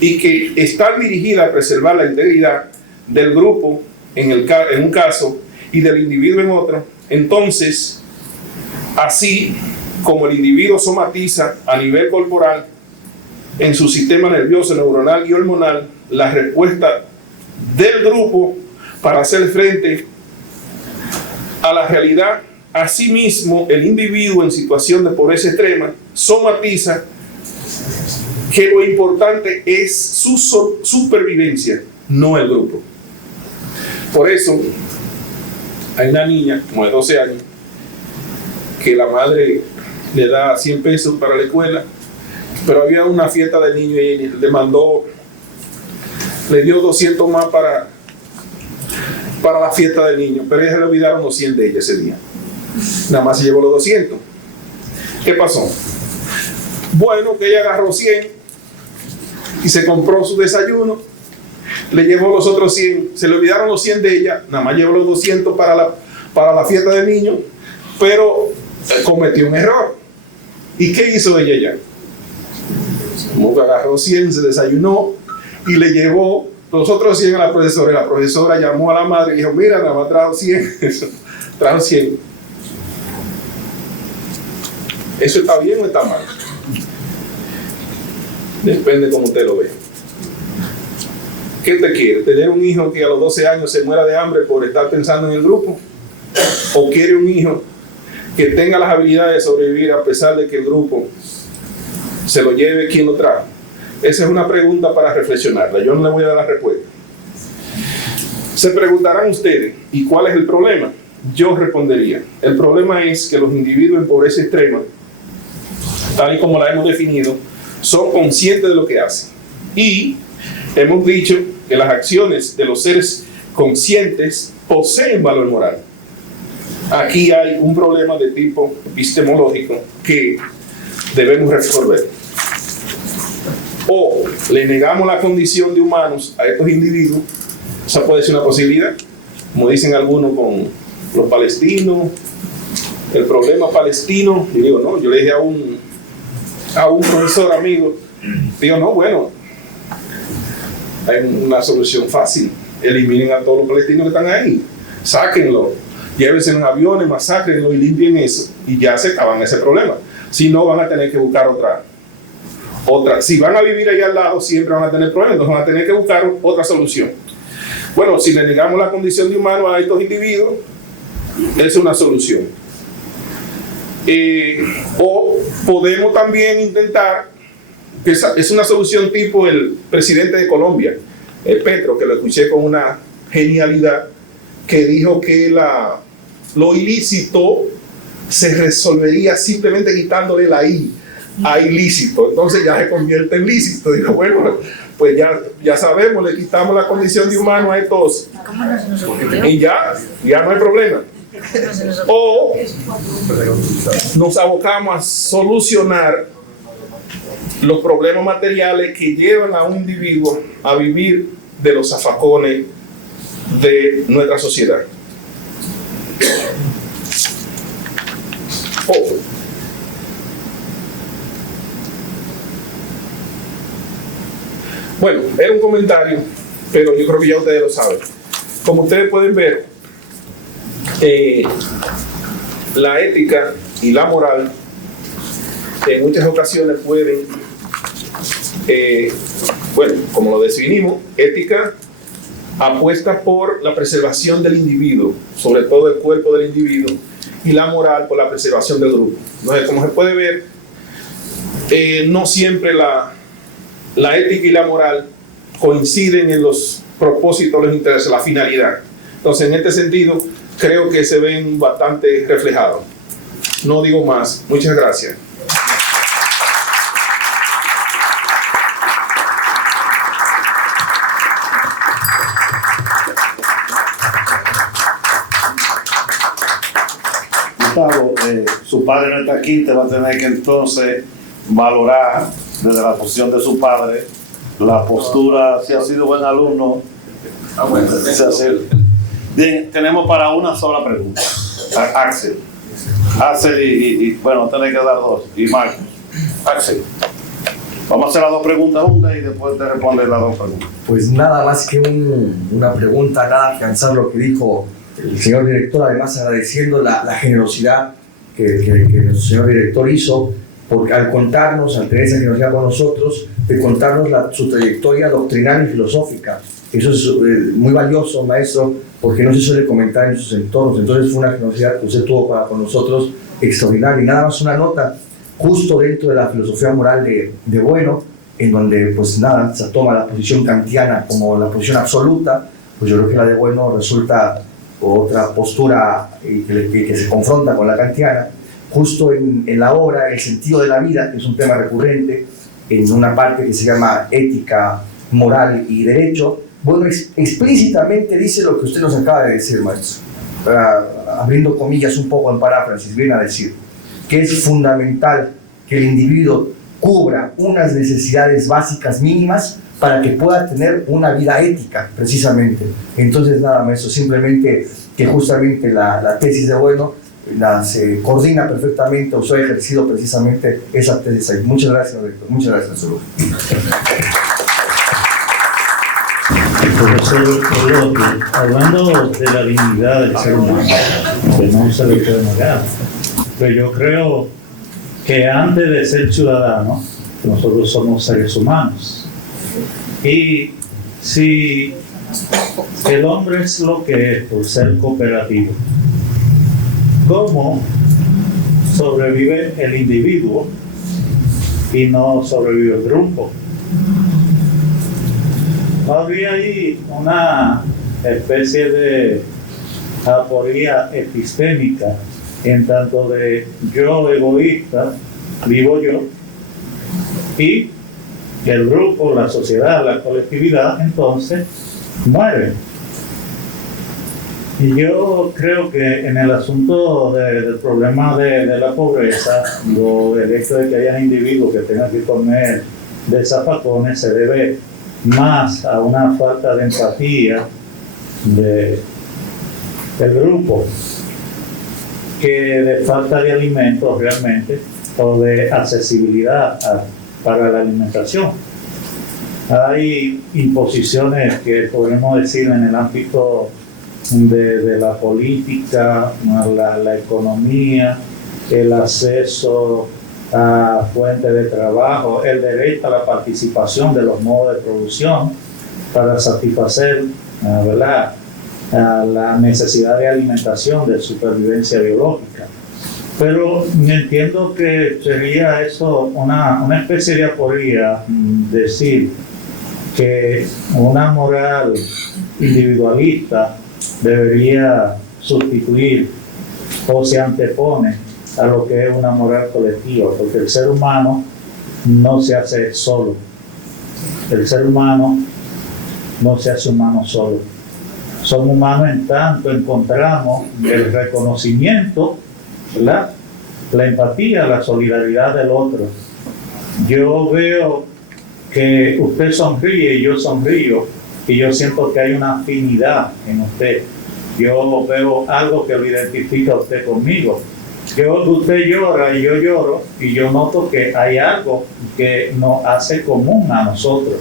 y que están dirigidas a preservar la integridad del grupo en un caso y del individuo en otro, entonces, así como el individuo somatiza a nivel corporal en su sistema nervioso, neuronal y hormonal la respuesta del grupo para hacer frente a la realidad, asimismo el individuo en situación de pobreza extrema somatiza que lo importante es su supervivencia, no el grupo. Por eso hay una niña como de 12 años que la madre le da 100 pesos para la escuela, pero había una fiesta del niño y le dio 200 más para la fiesta del niño, pero ella se le olvidaron los 100 de ella ese día. Nada más se llevó los 200. ¿Qué pasó? Bueno, que ella agarró 100 y se compró su desayuno, le llevó los otros 100, se le olvidaron los 100 de ella, nada más llevó los 200 para la fiesta del niño, pero cometió un error. ¿Y qué hizo ella ya? Como que agarró 100, se desayunó y le llevó los otros 100 a la profesora. Y la profesora llamó a la madre y dijo, mira, nada más trajo 100. Trajo 100. ¿Eso está bien o está mal? Depende cómo usted lo ve. ¿Qué te quiere? ¿Tener un hijo que a los 12 años se muera de hambre por estar pensando en el grupo? ¿O quiere un hijo que tenga las habilidades de sobrevivir a pesar de que el grupo se lo lleve quien lo trajo? Esa es una pregunta para reflexionarla. Yo no le voy a dar la respuesta. Se preguntarán ustedes, ¿y cuál es el problema? Yo respondería, el problema es que los individuos en pobreza extrema, tal y como la hemos definido, son conscientes de lo que hacen. Y hemos dicho que las acciones de los seres conscientes poseen valor moral. Aquí hay un problema de tipo epistemológico que debemos resolver. O le negamos la condición de humanos a estos individuos. Esa puede ser una posibilidad, como dicen algunos con los palestinos, el problema palestino. Yo digo, no, yo le dije a un profesor amigo, digo, no, bueno, Hay una solución fácil: eliminen a todos los palestinos que están ahí, sáquenlo, llévense en aviones, masacrenlo y limpien eso, y ya se acaban ese problema. Si no, van a tener que buscar otra. Si van a vivir ahí al lado, siempre van a tener problemas, entonces van a tener que buscar otra solución. Bueno, si le negamos la condición de humano a estos individuos, es una solución. O podemos también intentar, que es una solución tipo el presidente de Colombia, Petro, que lo escuché con una genialidad, que dijo que lo ilícito se resolvería simplemente quitándole la I a ilícito, entonces ya se convierte en lícito. Digo, bueno, pues ya sabemos, le quitamos la condición de humano a estos y ya no hay problema. O nos abocamos a solucionar los problemas materiales que llevan a un individuo a vivir de los zafacones de nuestra sociedad. Bueno, era un comentario, pero yo creo que ya ustedes lo saben. Como ustedes pueden ver, la ética y la moral en muchas ocasiones pueden, bueno, como lo definimos, ética apuesta por la preservación del individuo, sobre todo el cuerpo del individuo, y la moral por la preservación del grupo. Entonces, como se puede ver, no siempre la ética y la moral coinciden en los propósitos, los intereses, la finalidad. Entonces, en este sentido, creo que se ven bastante reflejados. No digo más. Muchas gracias. Gustavo, su padre no está aquí, te va a tener que entonces valorar desde la posición de su padre la postura, si ha sido buen alumno. Bien, tenemos para una sola pregunta. Axel y bueno, tener que dar dos. Y Marcos. Axel. Vamos a hacer las dos preguntas juntas y después te responder las dos preguntas. Pues nada más que una pregunta, nada afianzar lo que dijo el señor director, además agradeciendo la generosidad que el señor director hizo, porque al tener esa generosidad con nosotros, de contarnos su trayectoria doctrinal y filosófica. Eso es muy valioso, maestro, porque no se suele comentar en sus entornos. Entonces fue una generosidad que usted tuvo con nosotros extraordinaria. Y nada más una nota, justo dentro de la filosofía moral de Bueno, en donde pues nada, se toma la posición kantiana como la posición absoluta, pues yo creo que la de Bueno resulta otra postura que se confronta con la kantiana, justo en la obra El sentido de la vida, que es un tema recurrente, en una parte que se llama Ética, Moral y Derecho. Bueno, explícitamente dice lo que usted nos acaba de decir, maestro, abriendo comillas un poco en paráfrasis, viene a decir que es fundamental que el individuo cubra unas necesidades básicas mínimas para que pueda tener una vida ética, precisamente. Entonces, nada, maestro, simplemente que justamente la tesis de Bueno se coordina perfectamente, o se ha ejercido precisamente esa tesis ahí. Muchas gracias, doctor. Muchas gracias, Salud. Profesor Olotti, hablando de la dignidad del ser humano, que no se le puede negar, pero yo creo que antes de ser ciudadanos, nosotros somos seres humanos. Y si el hombre es lo que es por ser cooperativo, ¿cómo sobrevive el individuo y no sobrevive el grupo? Había ahí una especie de aporía epistémica, en tanto de yo egoísta, vivo yo, y el grupo, la sociedad, la colectividad, entonces muere. Y yo creo que en el asunto del problema de la pobreza, el hecho de que haya individuos que tengan que comer de zafacones se debe más a una falta de empatía del grupo que de falta de alimentos realmente, o de accesibilidad para la alimentación. Hay imposiciones que podemos decir en el ámbito de la política, la economía, el acceso a fuentes de trabajo, el derecho a la participación de los modos de producción para satisfacer, ¿verdad?, la necesidad de alimentación, de supervivencia biológica. Pero entiendo que sería eso una especie de aporía decir que una moral individualista debería sustituir o se antepone a lo que es una moral colectiva, porque el ser humano no se hace solo. El ser humano no se hace humano solo. Somos humanos en tanto encontramos el reconocimiento, ¿verdad?, la empatía, la solidaridad del otro. Yo veo que usted sonríe y yo sonrío y yo siento que hay una afinidad en usted. Yo veo algo que lo identifica a usted conmigo. Usted llora y yo lloro y yo noto que hay algo que nos hace común a nosotros.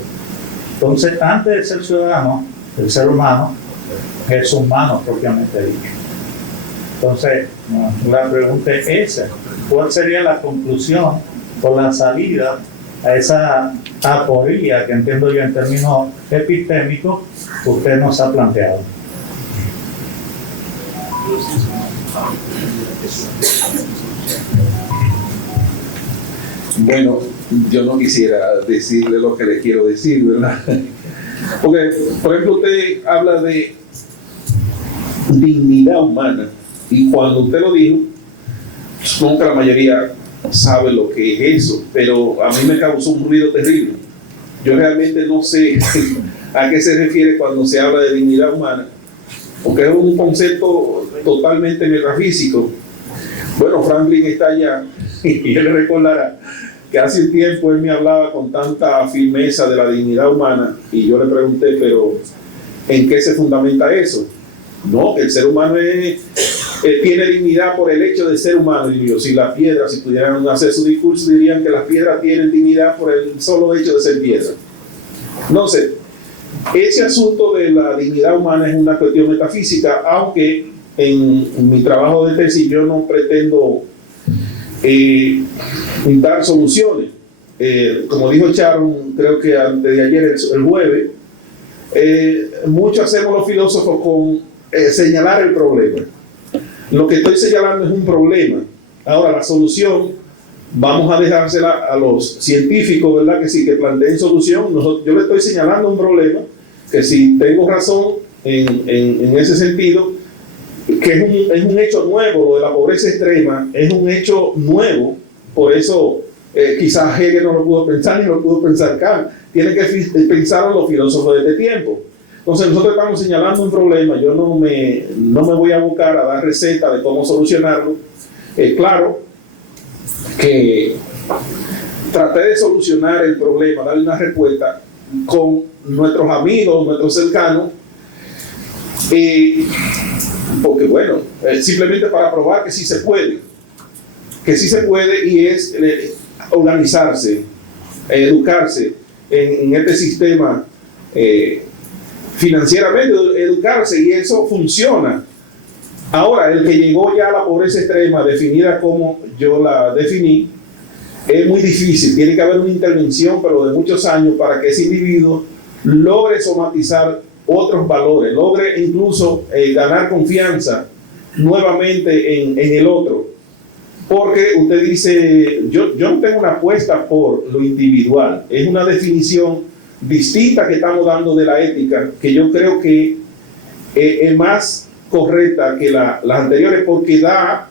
Entonces, antes de ser ciudadano, el ser humano es humano propiamente dicho. Entonces, la pregunta es esa: ¿cuál sería la conclusión o la salida a esa aporía que entiendo yo en términos epistémicos que usted nos ha planteado? Bueno, yo no quisiera decirle lo que le quiero decir, ¿verdad? Porque, por ejemplo, usted habla de dignidad humana y cuando usted lo dijo, nunca la mayoría sabe lo que es eso, pero a mí me causó un ruido terrible. Yo realmente no sé a qué se refiere cuando se habla de dignidad humana, porque es un concepto totalmente metafísico. Bueno, Franklin está allá y él recordará que hace un tiempo él me hablaba con tanta firmeza de la dignidad humana y yo le pregunté, pero ¿en qué se fundamenta eso? No, que el ser humano tiene dignidad por el hecho de ser humano. Y yo, si las piedras, si pudieran hacer su discurso, dirían que las piedras tienen dignidad por el solo hecho de ser piedras. No sé, ese asunto de la dignidad humana es una cuestión metafísica, aunque en mi trabajo de tesis yo no pretendo dar soluciones. Como dijo Sharon, creo que antes de ayer, el jueves, mucho hacemos los filósofos con señalar el problema. Lo que estoy señalando es un problema. Ahora, la solución vamos a dejársela a los científicos, ¿verdad? Que sí, que planteen solución. Yo le estoy señalando un problema, que si tengo razón en ese sentido, que es un hecho nuevo. Lo de la pobreza extrema es un hecho nuevo. Por eso quizás Hegel no lo pudo pensar ni lo pudo pensar Kant. Tienen que pensar los filósofos de este tiempo. Entonces nosotros estamos señalando un problema. Yo no me voy a buscar a dar receta de cómo solucionarlo. Claro que traté de solucionar el problema, darle una respuesta con nuestros amigos, nuestros cercanos, porque bueno, simplemente para probar que sí se puede, y es organizarse, educarse en este sistema, financieramente educarse, y eso funciona. Ahora, el que llegó ya a la pobreza extrema, definida como yo la definí, es muy difícil. Tiene que haber una intervención, pero de muchos años, para que ese individuo logre somatizar otros valores, logre incluso ganar confianza nuevamente en el otro. Porque usted dice, yo no tengo una apuesta por lo individual, es una definición distinta que estamos dando de la ética, que yo creo que es más correcta que las anteriores, porque da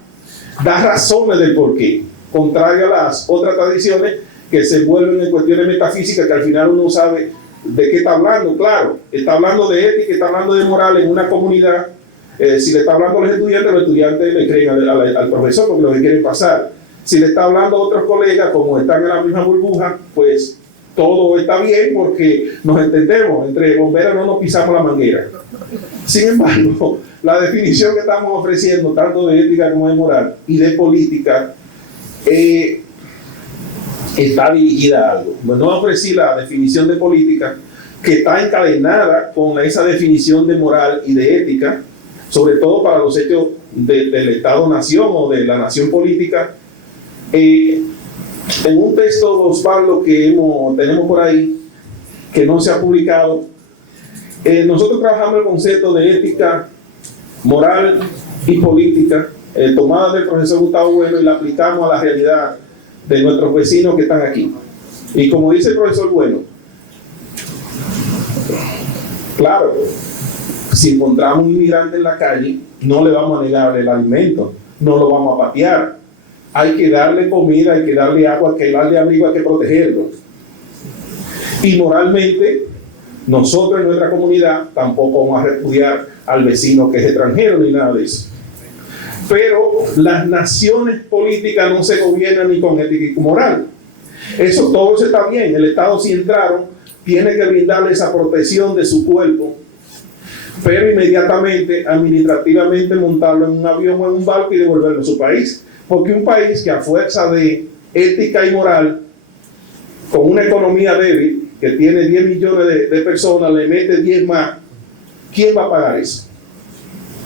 razones del porqué, contrario a las otras tradiciones que se envuelven en cuestiones metafísicas que al final uno sabe de qué está hablando. Claro, está hablando de ética, está hablando de moral en una comunidad. Si le está hablando a los estudiantes le creen al profesor porque lo que quieren pasar. Si le está hablando a otros colegas, como están en la misma burbuja, pues todo está bien porque nos entendemos. Entre bomberos no nos pisamos la manguera. Sin embargo, la definición que estamos ofreciendo, tanto de ética como de moral y de política, está dirigida a algo. No vamos a decir la definición de política que está encadenada con esa definición de moral y de ética, sobre todo para los hechos del Estado-nación o de la nación política. En un texto, Osvaldo, que tenemos por ahí, que no se ha publicado, nosotros trabajamos el concepto de ética, moral y política, tomada del profesor Gustavo Bueno, y la aplicamos a la realidad de nuestros vecinos que están aquí. Y como dice el profesor Bueno, claro, si encontramos un inmigrante en la calle, no le vamos a negar el alimento, no lo vamos a patear. Hay que darle comida, hay que darle agua, hay que darle abrigo, hay que protegerlo. Y moralmente, nosotros en nuestra comunidad tampoco vamos a repudiar al vecino que es extranjero ni nada de eso. Pero las naciones políticas no se gobiernan ni con ética y con moral. Eso todo eso está bien. El Estado, si entraron, tiene que brindarle esa protección de su cuerpo, pero inmediatamente, administrativamente, montarlo en un avión o en un barco y devolverlo a su país. Porque un país que a fuerza de ética y moral, con una economía débil, que tiene 10 millones de personas, le mete 10 más, ¿quién va a pagar eso?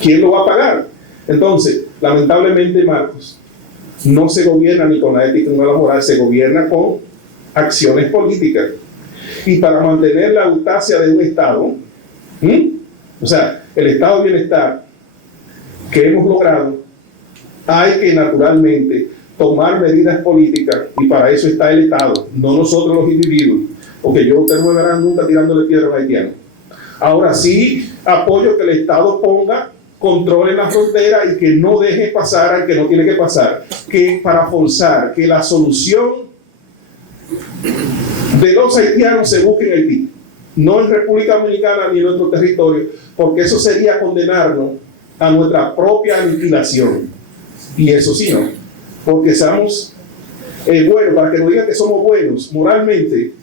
¿Quién lo va a pagar? Entonces, lamentablemente, Marcos, no se gobierna ni con la ética ni con la moral, se gobierna con acciones políticas. Y para mantener la autarcia de un Estado, o sea, el estado de bienestar que hemos logrado, hay que naturalmente tomar medidas políticas, y para eso está el Estado, no nosotros los individuos, porque ustedes no me verán nunca tirándole piedra a un haitiano. Ahora sí apoyo que el Estado ponga control en la frontera y que no deje pasar al que no tiene que pasar, que para forzar que la solución de los haitianos se busque en Haití, no en República Dominicana ni en nuestro territorio, porque eso sería condenarnos a nuestra propia aniquilación. Y eso sí, no, porque seamos buenos, para que nos digan que somos buenos moralmente.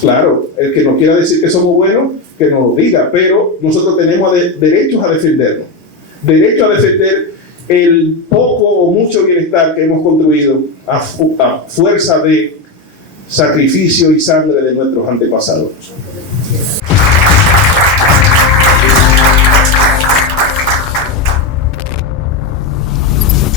Claro, el que nos quiera decir que somos buenos, que nos lo diga, pero nosotros tenemos derechos a defendernos, derecho a defender el poco o mucho bienestar que hemos construido a fuerza de sacrificio y sangre de nuestros antepasados.